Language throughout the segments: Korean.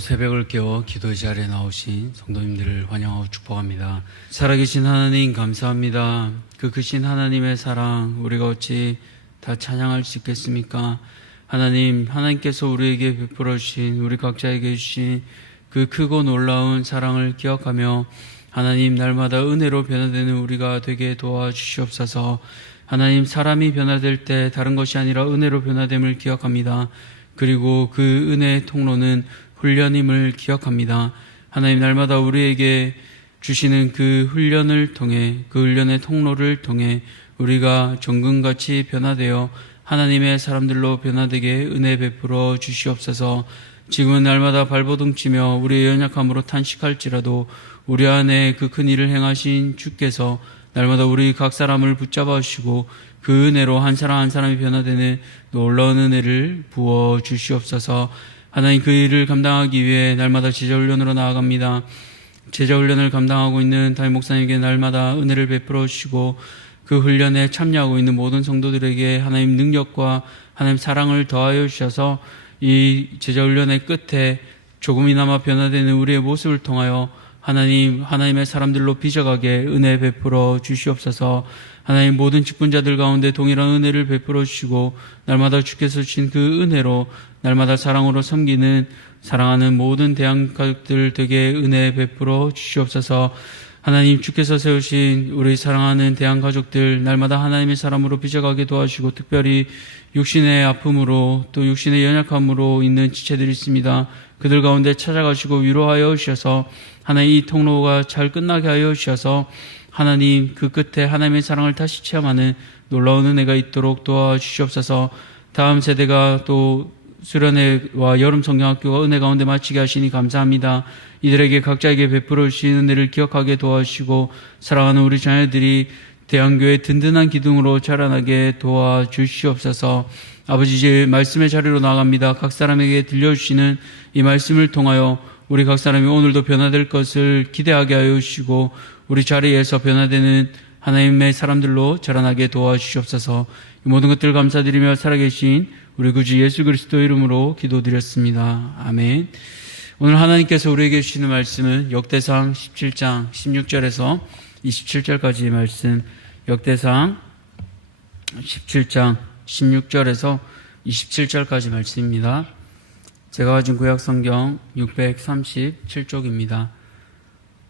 새벽을 깨워 기도의 자리에 나오신 성도님들을 환영하고 축복합니다. 살아계신 하나님 감사합니다. 그 크신 하나님의 사랑 우리가 어찌 다 찬양할 수 있겠습니까? 하나님께서 우리에게 베풀어 주신, 우리 각자에게 주신 그 크고 놀라운 사랑을 기억하며 하나님, 날마다 은혜로 변화되는 우리가 되게 도와주시옵소서. 하나님, 사람이 변화될 때 다른 것이 아니라 은혜로 변화됨을 기억합니다. 그리고 그 은혜의 통로는 훈련임을 기억합니다. 하나님, 날마다 우리에게 주시는 그 훈련을 통해, 그 훈련의 통로를 통해 우리가 정금같이 변화되어 하나님의 사람들로 변화되게 은혜 베풀어 주시옵소서. 지금은 날마다 발버둥 치며 우리의 연약함으로 탄식할지라도 우리 안에 그 큰 일을 행하신 주께서 날마다 우리 각 사람을 붙잡아 주시고 그 은혜로 한 사람 한 사람이 변화되는 놀라운 은혜를 부어 주시옵소서. 하나님, 그 일을 감당하기 위해 날마다 제자훈련으로 나아갑니다. 제자훈련을 감당하고 있는 담임 목사님에게 날마다 은혜를 베풀어 주시고 그 훈련에 참여하고 있는 모든 성도들에게 하나님 능력과 하나님 사랑을 더하여 주셔서 이 제자훈련의 끝에 조금이나마 변화되는 우리의 모습을 통하여 하나님의 사람들로 빚어가게 은혜 베풀어 주시옵소서. 하나님, 모든 직분자들 가운데 동일한 은혜를 베풀어 주시고 날마다 주께서 주신 그 은혜로 날마다 사랑으로 섬기는, 사랑하는 모든 대한가족들 되게 은혜 베풀어 주시옵소서. 하나님, 주께서 세우신 우리 사랑하는 대한가족들 날마다 하나님의 사람으로 빚어가게 도와주시고, 특별히 육신의 아픔으로 또 육신의 연약함으로 있는 지체들이 있습니다. 그들 가운데 찾아가시고 위로하여 주셔서 하나님, 이 통로가 잘 끝나게 하여 주셔서 하나님, 그 끝에 하나님의 사랑을 다시 체험하는 놀라운 은혜가 있도록 도와주시옵소서. 다음 세대가 또 수련회와 여름 성경학교가 은혜 가운데 마치게 하시니 감사합니다. 이들에게 각자에게 베풀어 주신 은혜를 기억하게 도와주시고 사랑하는 우리 자녀들이 대한교회 든든한 기둥으로 자라나게 도와주시옵소서. 아버지, 이제 말씀의 자리로 나아갑니다. 각 사람에게 들려주시는 이 말씀을 통하여 우리 각 사람이 오늘도 변화될 것을 기대하게 하여 주시고 우리 자리에서 변화되는 하나님의 사람들로 자라나게 도와주시옵소서. 이 모든 것들 감사드리며 살아계신 우리 구주 예수 그리스도 이름으로 기도드렸습니다. 아멘. 오늘 하나님께서 우리에게 주시는 말씀은 역대상 17장 16절에서 27절까지의 말씀, 역대상 17장 16절에서 27절까지 말씀입니다. 제가 가진 구약성경 637쪽입니다.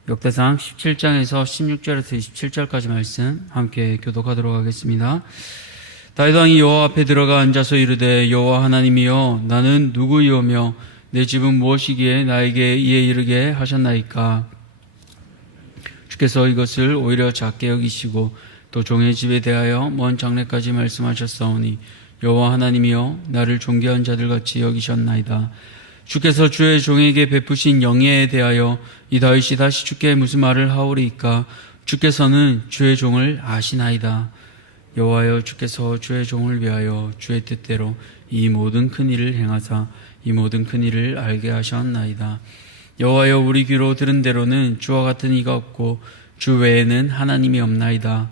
역대상 17장에서 16절에서 27절까지 말씀 함께 교독하도록 하겠습니다. 다윗 왕이 여호와 앞에 들어가 앉아서 이르되, 여호와 하나님이여, 나는 누구이오며 내 집은 무엇이기에 나에게 이에 이르게 하셨나이까? 주께서 이것을 오히려 작게 여기시고 또 종의 집에 대하여 먼 장래까지 말씀하셨사오니 여호와 하나님이여, 나를 존귀한 자들같이 여기셨나이다. 주께서 주의 종에게 베푸신 영예에 대하여 이 다윗이 다시 주께 무슨 말을 하오리이까? 주께서는 주의 종을 아시나이다. 여호와여, 주께서 주의 종을 위하여 주의 뜻대로 이 모든 큰 일을 행하사 이 모든 큰 일을 알게 하셨나이다. 여호와여, 우리 귀로 들은 대로는 주와 같은 이가 없고 주 외에는 하나님이 없나이다.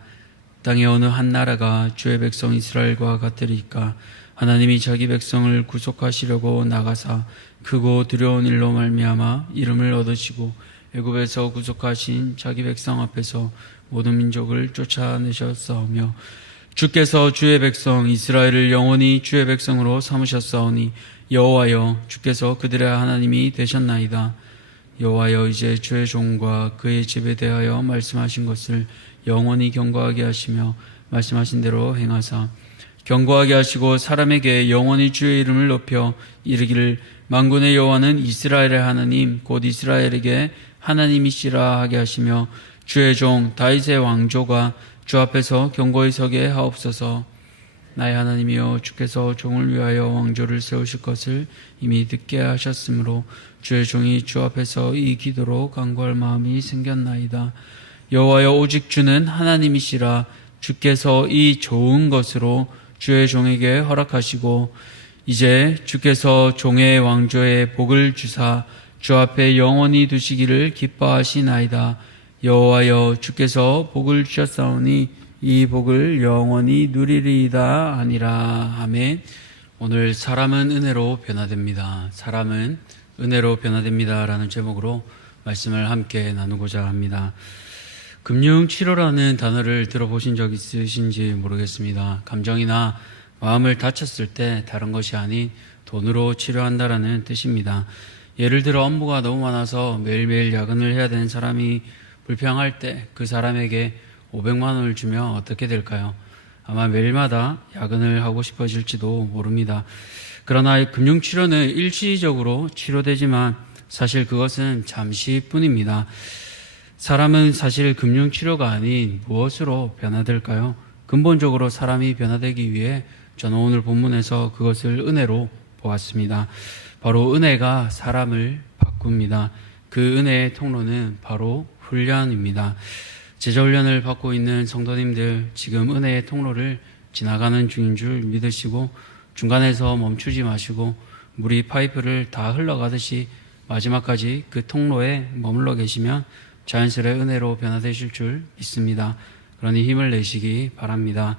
땅의 어느 한 나라가 주의 백성 이스라엘과 같으리까? 하나님이 자기 백성을 구속하시려고 나가사 크고 두려운 일로 말미암아 이름을 얻으시고 애굽에서 구속하신 자기 백성 앞에서 모든 민족을 쫓아내셨사오며 주께서 주의 백성 이스라엘을 영원히 주의 백성으로 삼으셨사오니 여호와여, 주께서 그들의 하나님이 되셨나이다. 여호와여, 이제 주의 종과 그의 집에 대하여 말씀하신 것을 영원히 경고하게 하시며 말씀하신 대로 행하사 경고하게 하시고 사람에게 영원히 주의 이름을 높여 이르기를, 만군의 여호와는 이스라엘의 하나님 곧 이스라엘에게 하나님이시라 하게 하시며 주의 종 다윗의 왕조가 주 앞에서 경고히 서게 하옵소서. 나의 하나님이여, 주께서 종을 위하여 왕조를 세우실 것을 이미 듣게 하셨으므로 주의 종이 주 앞에서 이 기도로 간구할 마음이 생겼나이다. 여호와여, 오직 주는 하나님이시라. 주께서 이 좋은 것으로 주의 종에게 허락하시고 이제 주께서 종의 왕조에 복을 주사 주 앞에 영원히 두시기를 기뻐하시나이다. 여호와여, 주께서 복을 주셨사오니 이 복을 영원히 누리리이다 하니라. 아멘. 오늘 사람은 은혜로 변화됩니다. 사람은 은혜로 변화됩니다 라는 제목으로 말씀을 함께 나누고자 합니다. 금융치료라는 단어를 들어보신 적 있으신지 모르겠습니다. 감정이나 마음을 다쳤을 때 다른 것이 아닌 돈으로 치료한다라는 뜻입니다. 예를 들어 업무가 너무 많아서 매일매일 야근을 해야 되는 사람이 불평할 때 그 사람에게 500만 원을 주면 어떻게 될까요? 아마 매일마다 야근을 하고 싶어질지도 모릅니다. 그러나 금융치료는 일시적으로 치료되지만 사실 그것은 잠시뿐입니다. 사람은 사실 금융치료가 아닌 무엇으로 변화될까요? 근본적으로 사람이 변화되기 위해 저는 오늘 본문에서 그것을 은혜로 보았습니다. 바로 은혜가 사람을 바꿉니다. 그 은혜의 통로는 바로 훈련입니다. 제자훈련을 받고 있는 성도님들, 지금 은혜의 통로를 지나가는 중인 줄 믿으시고 중간에서 멈추지 마시고 물이 파이프를 다 흘러가듯이 마지막까지 그 통로에 머물러 계시면 자연스레 은혜로 변화되실 줄 믿습니다. 그러니 힘을 내시기 바랍니다.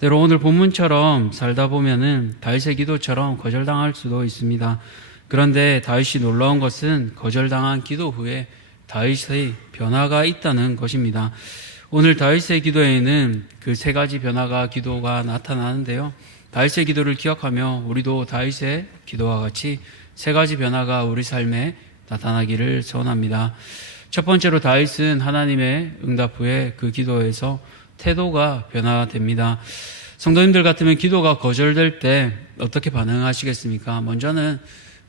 때로 오늘 본문처럼 살다 보면은 다윗의 기도처럼 거절당할 수도 있습니다. 그런데 다윗이 놀라운 것은 거절당한 기도 후에 다윗의 변화가 있다는 것입니다. 오늘 다윗의 기도에는 그 세 가지 변화가 기도가 나타나는데요. 다윗의 기도를 기억하며 우리도 다윗의 기도와 같이 세 가지 변화가 우리 삶에 나타나기를 소원합니다. 첫 번째로 다윗은 하나님의 응답 후에 그 기도에서 태도가 변화됩니다. 성도님들 같으면 기도가 거절될 때 어떻게 반응하시겠습니까? 먼저는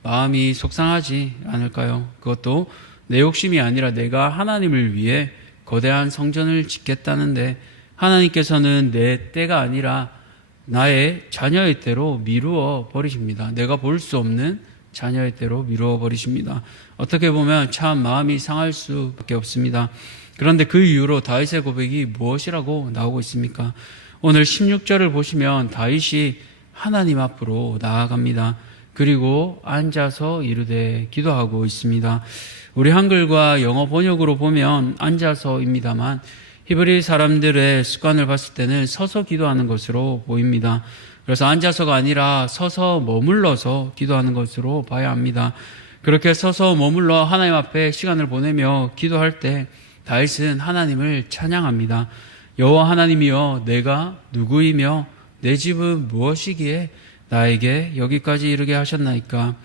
마음이 속상하지 않을까요? 그것도 내 욕심이 아니라 내가 하나님을 위해 거대한 성전을 짓겠다는데 하나님께서는 내 때가 아니라 나의 자녀의 때로 미루어 버리십니다. 내가 볼 수 없는 자녀의 때로 미루어 버리십니다. 어떻게 보면 참 마음이 상할 수밖에 없습니다. 그런데 그 이후로 다윗의 고백이 무엇이라고 나오고 있습니까? 오늘 16절을 보시면 다윗이 하나님 앞으로 나아갑니다. 그리고 앉아서 이르되 기도하고 있습니다. 우리 한글과 영어 번역으로 보면 앉아서입니다만 히브리 사람들의 습관을 봤을 때는 서서 기도하는 것으로 보입니다. 그래서 앉아서가 아니라 서서 머물러서 기도하는 것으로 봐야 합니다. 그렇게 서서 머물러 하나님 앞에 시간을 보내며 기도할 때 다윗은 하나님을 찬양합니다. 여호와 하나님이여, 내가 누구이며 내 집은 무엇이기에 나에게 여기까지 이르게 하셨나이까?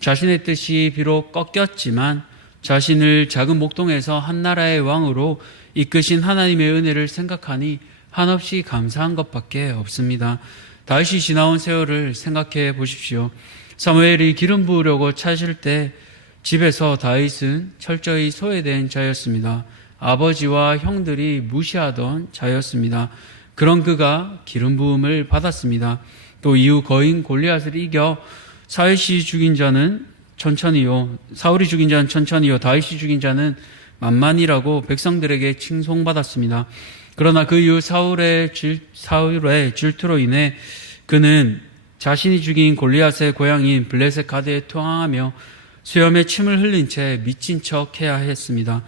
자신의 뜻이 비록 꺾였지만 자신을 작은 목동에서 한 나라의 왕으로 이끄신 하나님의 은혜를 생각하니 한없이 감사한 것밖에 없습니다. 다윗이 지나온 세월을 생각해 보십시오. 사무엘이 기름 부으려고 찾을 때 집에서 다윗은 철저히 소외된 자였습니다. 아버지와 형들이 무시하던 자였습니다. 그런 그가 기름 부음을 받았습니다. 또 이후 거인 골리앗을 이겨 사울이 죽인 자는 천천히요, 다윗이 죽인 자는 만만이라고 백성들에게 칭송받았습니다. 그러나 그 이후 사울의 질투로 인해 그는 자신이 죽인 골리앗의 고향인 블레셋 가드에 투항하며 수염에 침을 흘린 채 미친 척 해야 했습니다.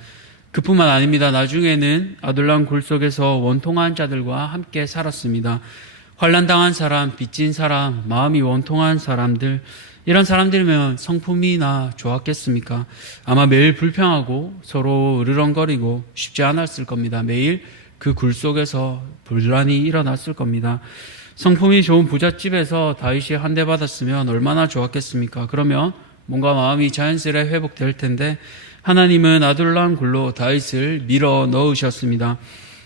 그뿐만 아닙니다. 나중에는 아둘람 굴 속에서 원통한 자들과 함께 살았습니다. 환난당한 사람, 빚진 사람, 마음이 원통한 사람들, 이런 사람들이면 성품이나 좋았겠습니까? 아마 매일 불평하고 서로 으르렁거리고 쉽지 않았을 겁니다. 매일 그 굴 속에서 분란이 일어났을 겁니다. 성품이 좋은 부잣집에서 다윗이 한 대 받았으면 얼마나 좋았겠습니까? 그러면 뭔가 마음이 자연스레 회복될 텐데 하나님은 아둘람 굴로 다윗을 밀어 넣으셨습니다.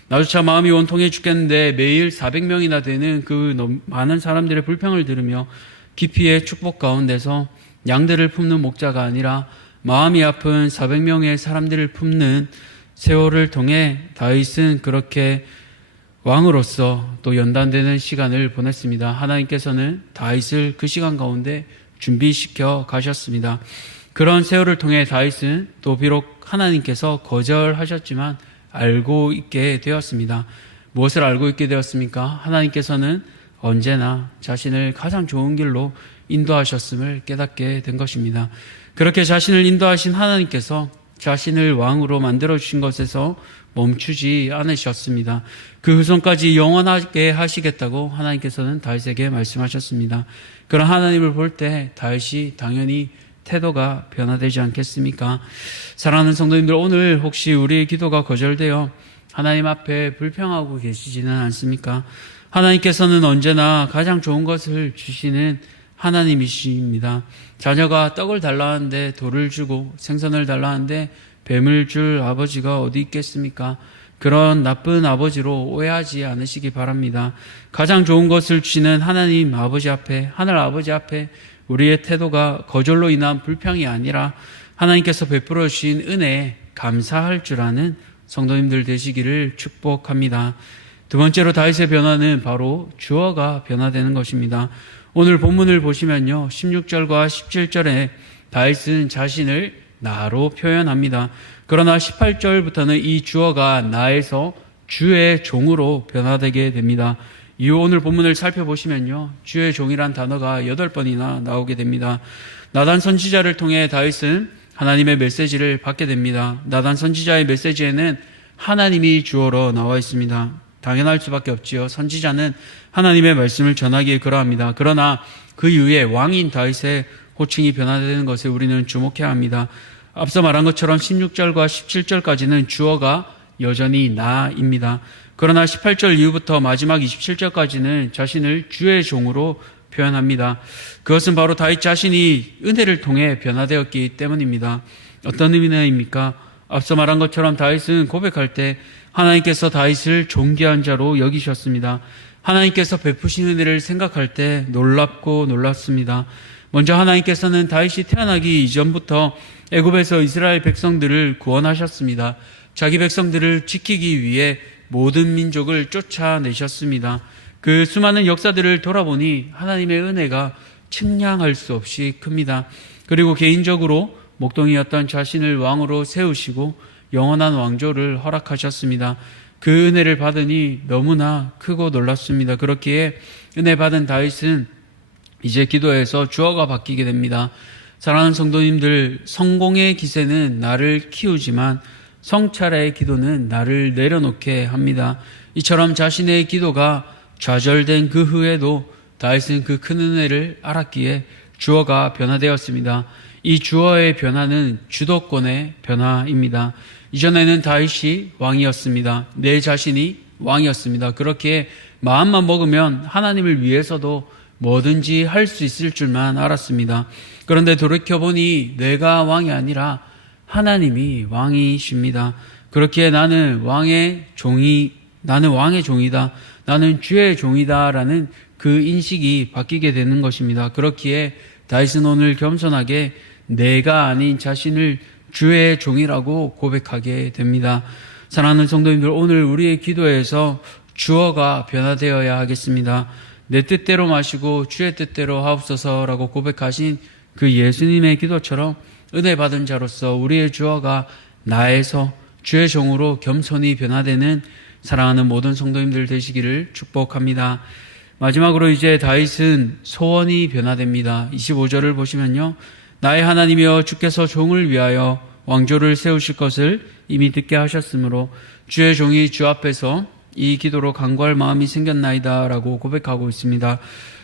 나조차 마음이 원통해 죽겠는데 매일 400명이나 되는 그 많은 사람들의 불평을 들으며 깊이의 축복 가운데서 양들을 품는 목자가 아니라 마음이 아픈 400명의 사람들을 품는 세월을 통해 다윗은 그렇게 왕으로서 또 연단되는 시간을 보냈습니다. 하나님께서는 다윗을 그 시간 가운데 준비시켜 가셨습니다. 그런 세월을 통해 다윗은 또 비록 하나님께서 거절하셨지만 알고 있게 되었습니다. 무엇을 알고 있게 되었습니까? 하나님께서는 언제나 자신을 가장 좋은 길로 인도하셨음을 깨닫게 된 것입니다. 그렇게 자신을 인도하신 하나님께서 자신을 왕으로 만들어주신 것에서 멈추지 않으셨습니다. 그 후손까지 영원하게 하시겠다고 하나님께서는 다윗에게 말씀하셨습니다. 그런 하나님을 볼 때 다윗이 당연히 태도가 변화되지 않겠습니까? 사랑하는 성도님들, 오늘 혹시 우리의 기도가 거절되어 하나님 앞에 불평하고 계시지는 않습니까? 하나님께서는 언제나 가장 좋은 것을 주시는 하나님이십니다. 자녀가 떡을 달라 하는데 돌을 주고 생선을 달라 하는데 뱀을 줄 아버지가 어디 있겠습니까? 그런 나쁜 아버지로 오해하지 않으시기 바랍니다. 가장 좋은 것을 주시는 하나님 아버지 앞에, 하늘 아버지 앞에 우리의 태도가 거절로 인한 불평이 아니라 하나님께서 베풀어 주신 은혜에 감사할 줄 아는 성도님들 되시기를 축복합니다. 두 번째로 다윗의 변화는 바로 주어가 변화되는 것입니다. 오늘 본문을 보시면요, 16절과 17절에 다윗은 자신을 나로 표현합니다. 그러나 18절부터는 이 주어가 나에서 주의 종으로 변화되게 됩니다. 이후 오늘 본문을 살펴보시면요, 주의 종이란 단어가 8번이나 나오게 됩니다. 나단 선지자를 통해 다윗은 하나님의 메시지를 받게 됩니다. 나단 선지자의 메시지에는 하나님이 주어로 나와 있습니다. 당연할 수밖에 없지요. 선지자는 하나님의 말씀을 전하기에 그러합니다. 그러나 그 이후에 왕인 다윗의 호칭이 변화되는 것에 우리는 주목해야 합니다. 앞서 말한 것처럼 16절과 17절까지는 주어가 여전히 나입니다. 그러나 18절 이후부터 마지막 27절까지는 자신을 주의 종으로 표현합니다. 그것은 바로 다윗 자신이 은혜를 통해 변화되었기 때문입니다. 어떤 의미입니까? 앞서 말한 것처럼 다윗은 고백할 때 하나님께서 다윗을 존귀한 자로 여기셨습니다. 하나님께서 베푸신 은혜를 생각할 때 놀랍고 놀랐습니다. 먼저 하나님께서는 다윗이 태어나기 이전부터 애굽에서 이스라엘 백성들을 구원하셨습니다. 자기 백성들을 지키기 위해 모든 민족을 쫓아내셨습니다. 그 수많은 역사들을 돌아보니 하나님의 은혜가 측량할 수 없이 큽니다. 그리고 개인적으로 목동이었던 자신을 왕으로 세우시고 영원한 왕조를 허락하셨습니다. 그 은혜를 받으니 너무나 크고 놀랐습니다. 그렇기에 은혜 받은 다윗은 이제 기도에서 주어가 바뀌게 됩니다. 사랑하는 성도님들, 성공의 기세는 나를 키우지만 성찰의 기도는 나를 내려놓게 합니다. 이처럼 자신의 기도가 좌절된 그 후에도 다윗은 그 큰 은혜를 알았기에 주어가 변화되었습니다. 이 주어의 변화는 주도권의 변화입니다. 이전에는 다윗이 왕이었습니다. 내 자신이 왕이었습니다. 그렇게 마음만 먹으면 하나님을 위해서도 뭐든지 할 수 있을 줄만 알았습니다. 그런데 돌이켜보니 내가 왕이 아니라 하나님이 왕이십니다. 그렇기에 나는 왕의 종이다. 나는 주의 종이다라는 그 인식이 바뀌게 되는 것입니다. 그렇기에 다윗은 오늘 겸손하게 내가 아닌 자신을 주의 종이라고 고백하게 됩니다. 사랑하는 성도님들, 오늘 우리의 기도에서 주어가 변화되어야 하겠습니다. 내 뜻대로 마시고 주의 뜻대로 하옵소서라고 고백하신 그 예수님의 기도처럼 은혜 받은 자로서 우리의 주어가 나에서 주의 종으로 겸손히 변화되는 사랑하는 모든 성도님들 되시기를 축복합니다. 마지막으로 이제 다윗은 소원이 변화됩니다. 25절을 보시면요, 나의 하나님이여 주께서 종을 위하여 왕조를 세우실 것을 이미 듣게 하셨으므로 주의 종이 주 앞에서 이 기도로 간구할 마음이 생겼나이다 라고 고백하고 있습니다.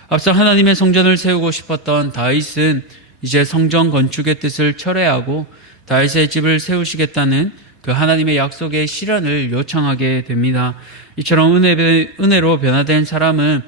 앞서 하나님의 성전을 세우고 싶었던 다윗은 이제 성전 건축의 뜻을 철회하고 다윗의 집을 세우시겠다는 그 하나님의 약속의 실현을 요청하게 됩니다. 이처럼 은혜로 변화된 사람은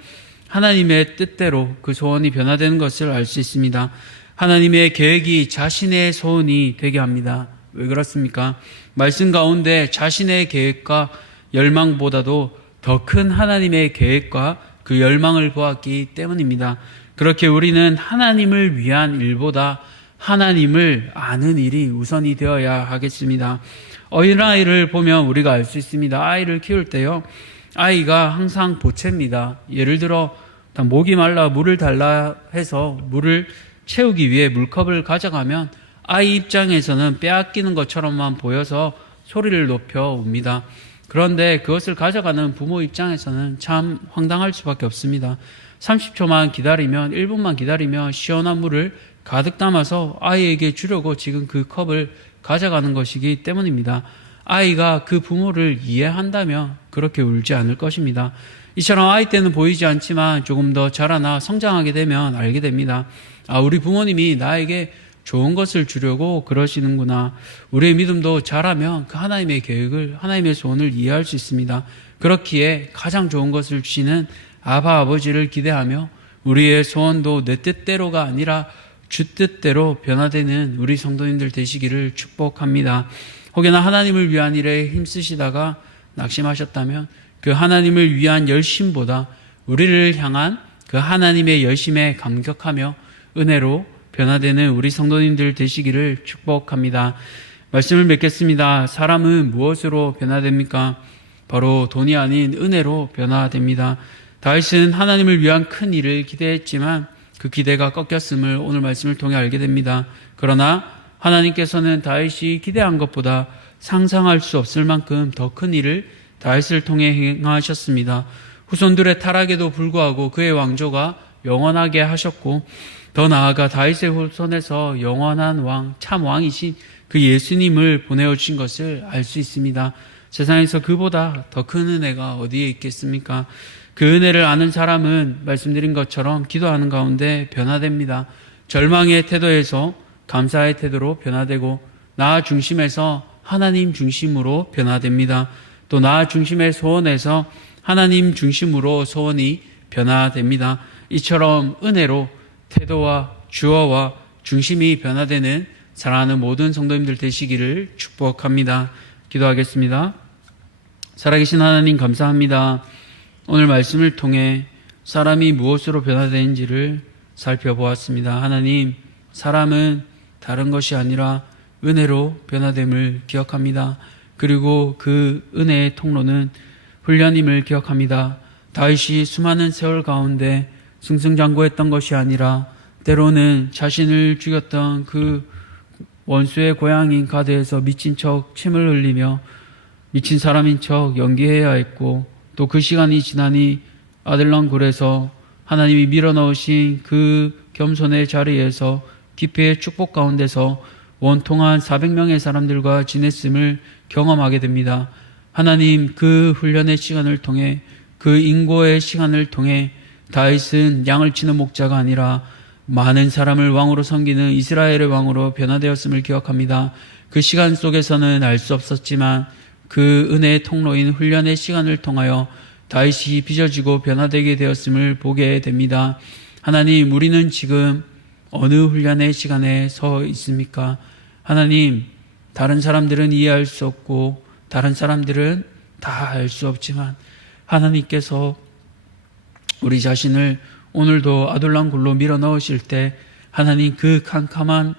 하나님의 뜻대로 그 소원이 변화되는 것을 알 수 있습니다. 하나님의 계획이 자신의 소원이 되게 합니다. 왜 그렇습니까? 말씀 가운데 자신의 계획과 열망보다도 더 큰 하나님의 계획과 그 열망을 보았기 때문입니다. 그렇게 우리는 하나님을 위한 일보다 하나님을 아는 일이 우선이 되어야 하겠습니다. 어린아이를 보면 우리가 알 수 있습니다. 아이를 키울 때요, 아이가 항상 보채입니다. 예를 들어 목이 말라 물을 달라 해서 물을 채우기 위해 물컵을 가져가면 아이 입장에서는 빼앗기는 것처럼만 보여서 소리를 높여 웁니다. 그런데 그것을 가져가는 부모 입장에서는 참 황당할 수밖에 없습니다. 30초만 기다리면, 1분만 기다리면 시원한 물을 가득 담아서 아이에게 주려고 지금 그 컵을 가져가는 것이기 때문입니다. 아이가 그 부모를 이해한다면 그렇게 울지 않을 것입니다. 이처럼 아이 때는 보이지 않지만 조금 더 자라나 성장하게 되면 알게 됩니다. 우리 부모님이 나에게 좋은 것을 주려고 그러시는구나. 우리의 믿음도 자라면 그 하나님의 계획을, 하나님의 소원을 이해할 수 있습니다. 그렇기에 가장 좋은 것을 주시는 아바 아버지를 기대하며 우리의 소원도 내 뜻대로가 아니라 주 뜻대로 변화되는 우리 성도님들 되시기를 축복합니다. 혹여나 하나님을 위한 일에 힘쓰시다가 낙심하셨다면 그 하나님을 위한 열심보다 우리를 향한 그 하나님의 열심에 감격하며 은혜로 변화되는 우리 성도님들 되시기를 축복합니다. 말씀을 맺겠습니다. 사람은 무엇으로 변화됩니까? 바로 돈이 아닌 은혜로 변화됩니다. 다윗은 하나님을 위한 큰 일을 기대했지만 그 기대가 꺾였음을 오늘 말씀을 통해 알게 됩니다. 그러나 하나님께서는 다윗이 기대한 것보다 상상할 수 없을 만큼 더 큰 일을 다윗을 통해 행하셨습니다. 후손들의 타락에도 불구하고 그의 왕조가 영원하게 하셨고 더 나아가 다윗의 후손에서 영원한 왕, 참 왕이신 그 예수님을 보내주신 것을 알 수 있습니다. 세상에서 그보다 더 큰 은혜가 어디에 있겠습니까? 그 은혜를 아는 사람은 말씀드린 것처럼 기도하는 가운데 변화됩니다. 절망의 태도에서 감사의 태도로 변화되고 나 중심에서 하나님 중심으로 변화됩니다. 또 나 중심의 소원에서 하나님 중심으로 소원이 변화됩니다. 이처럼 은혜로 태도와 주어와 중심이 변화되는 사랑하는 모든 성도님들 되시기를 축복합니다. 기도하겠습니다. 살아계신 하나님 감사합니다. 오늘 말씀을 통해 사람이 무엇으로 변화되는지를 살펴보았습니다. 하나님, 사람은 다른 것이 아니라 은혜로 변화됨을 기억합니다. 그리고 그 은혜의 통로는 훈련임을 기억합니다. 다윗이 수많은 세월 가운데 승승장구했던 것이 아니라 때로는 자신을 죽였던 그 원수의 고향인 가드에서 미친 척 침을 흘리며 미친 사람인 척 연기해야 했고 또 그 시간이 지나니 아들람 굴에서 하나님이 밀어넣으신 그 겸손의 자리에서 기회의 축복 가운데서 원통한 400명의 사람들과 지냈음을 경험하게 됩니다. 하나님, 그 훈련의 시간을 통해 그 인고의 시간을 통해 다윗은 양을 치는 목자가 아니라 많은 사람을 왕으로 섬기는 이스라엘의 왕으로 변화되었음을 기억합니다. 그 시간 속에서는 알 수 없었지만 그 은혜의 통로인 훈련의 시간을 통하여 다윗이 빚어지고 변화되게 되었음을 보게 됩니다. 하나님, 우리는 지금 어느 훈련의 시간에 서 있습니까? 하나님, 다른 사람들은 이해할 수 없고 다른 사람들은 다 알 수 없지만 하나님께서 우리 자신을 오늘도 아둘람 굴로 밀어 넣으실 때 하나님 그 캄캄한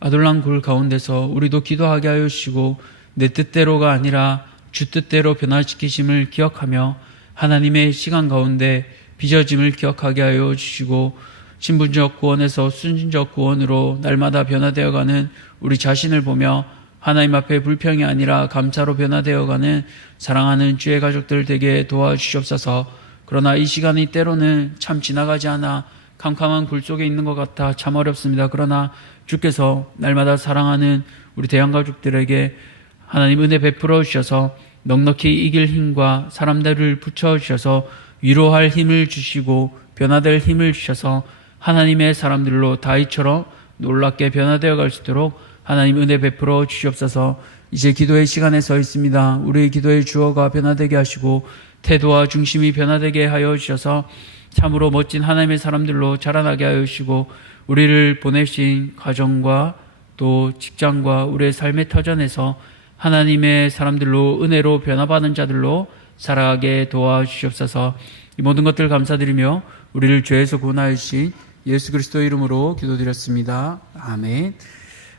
아둘람 굴 가운데서 우리도 기도하게 하여 주시고 내 뜻대로가 아니라 주 뜻대로 변화시키심을 기억하며 하나님의 시간 가운데 빚어짐을 기억하게 하여 주시고 신분적 구원에서 순진적 구원으로 날마다 변화되어가는 우리 자신을 보며 하나님 앞에 불평이 아니라 감사로 변화되어가는 사랑하는 주의 가족들 되게 도와주시옵소서. 그러나 이 시간이 때로는 참 지나가지 않아 캄캄한 굴 속에 있는 것 같아 참 어렵습니다. 그러나 주께서 날마다 사랑하는 우리 대한가족들에게 하나님 은혜 베풀어 주셔서 넉넉히 이길 힘과 사람들을 붙여주셔서 위로할 힘을 주시고 변화될 힘을 주셔서 하나님의 사람들로 다윗처럼 놀랍게 변화되어 갈 수 있도록 하나님 은혜 베풀어 주시옵소서. 이제 기도의 시간에 서 있습니다. 우리의 기도의 주어가 변화되게 하시고 태도와 중심이 변화되게 하여 주셔서 참으로 멋진 하나님의 사람들로 자라나게 하여 주시고 우리를 보내신 가정과 또 직장과 우리의 삶의 터전에서 하나님의 사람들로 은혜로 변화받은 자들로 살아가게 도와주시옵소서. 이 모든 것들 감사드리며 우리를 죄에서 구원하여 주신 예수 그리스도 이름으로 기도드렸습니다. 아멘.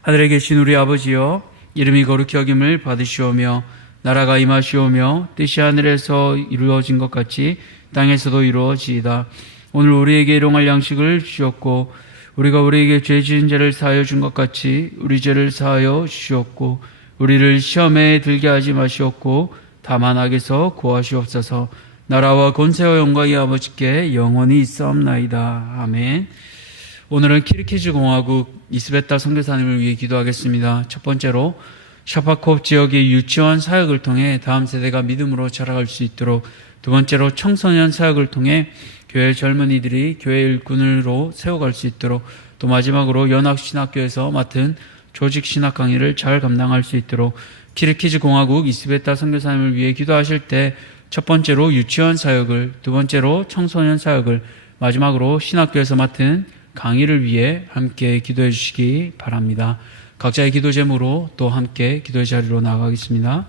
하늘에 계신 우리 아버지여, 이름이 거룩히 여김을 받으시오며 나라가 임하시오며 뜻이 하늘에서 이루어진 것 같이 땅에서도 이루어지이다. 오늘 우리에게 일용할 양식을 주셨고 우리가 우리에게 죄 지은 죄를 사하여 준 것 같이 우리 죄를 사하여 주시옵고 우리를 시험에 들게 하지 마시옵고 다만 악에서 구하시옵소서. 나라와 권세와 영광이 아버지께 영원히 있사옵나이다. 아멘. 오늘은 키르기즈 공화국 이스베타 선교사님을 위해 기도하겠습니다. 첫 번째로 샤파콥 지역의 유치원 사역을 통해 다음 세대가 믿음으로 자라갈 수 있도록 두 번째로 청소년 사역을 통해 교회 젊은이들이 교회 일꾼으로 세워갈 수 있도록, 또 마지막으로 연합신학교에서 맡은 조직신학 강의를 잘 감당할 수 있도록 키르키즈 공화국 이스베타 선교사님을 위해 기도하실 때 첫 번째로 유치원 사역을, 두 번째로 청소년 사역을, 마지막으로 신학교에서 맡은 강의를 위해 함께 기도해 주시기 바랍니다. 각자의 기도 제목으로 또 함께 기도의 자리로 나가겠습니다.